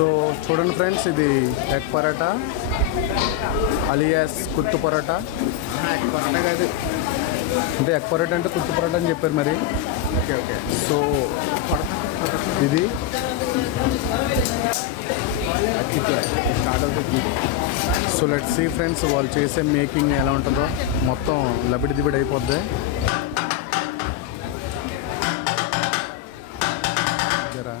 సో చూడండి ఫ్రెండ్స్, ఇది egg parotta alias kothu parotta. Egg parotta కాదు, అంటే ఎగ్ పరోటా అంటే కుత్తు పరోటా అని చెప్పారు మరి. Okay okay. సో ఇది స్టార్ట్ అవుతుంది. సో లెట్స్ సీ ఫ్రెండ్స్, వాళ్ళు చేసే మేకింగ్ ఎలా ఉంటుందో. మొత్తం లబిడి దిబిడి అయిపోద్ది. జరా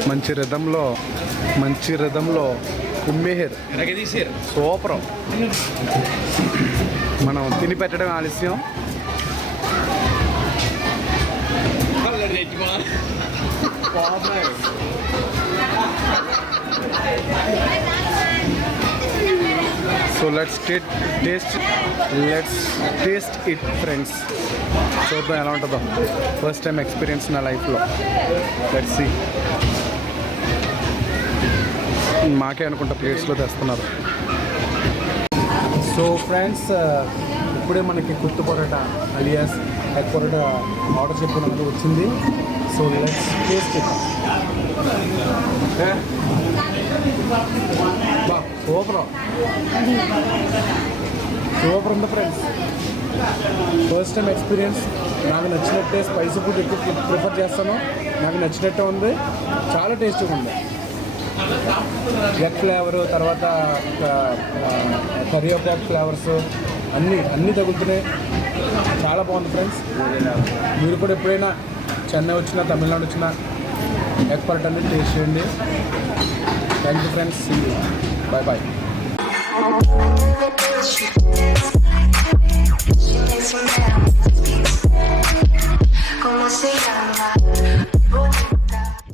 మంచి రిధంలో కుమ్మేహర్ సూపర్. మనం తిని పెట్టడం ఆలస్యం. So let's taste it friends. చూద్దాం ఎలా ఉంటుందో. ఫస్ట్ టైం ఎక్స్పీరియన్స్ నా లైఫ్లో. Let's see. మాకే అనుకుంటా ప్లేట్స్లో తెస్తున్నారు. సో ఫ్రెండ్స్, ఇప్పుడే మనకి kothu parotta alias egg parotta order చెప్పిన వచ్చింది. So let's taste it. బా సూపర్ ఉంది ఫ్రెండ్స్. First time experience. నాకు నచ్చినట్టే స్పైసీ ఫుడ్ ఎక్కువ ప్రిఫర్ చేస్తాను. నాకు నచ్చినట్టే ఉంది, చాలా టేస్టీగా ఉంది. ఎగ్ ఫ్లేవరు, తర్వాత కరివేపాకు ఫ్లేవర్స్ అన్నీ తగులుతున్నాయి. చాలా బాగుంది ఫ్రెండ్స్. మీరు కూడా ఎప్పుడైనా చెన్నై వచ్చినా, తమిళనాడు వచ్చినా ఎగ్ పరోటా అనేది టేస్ట్ చేయండి. Thank you friends. Bye bye.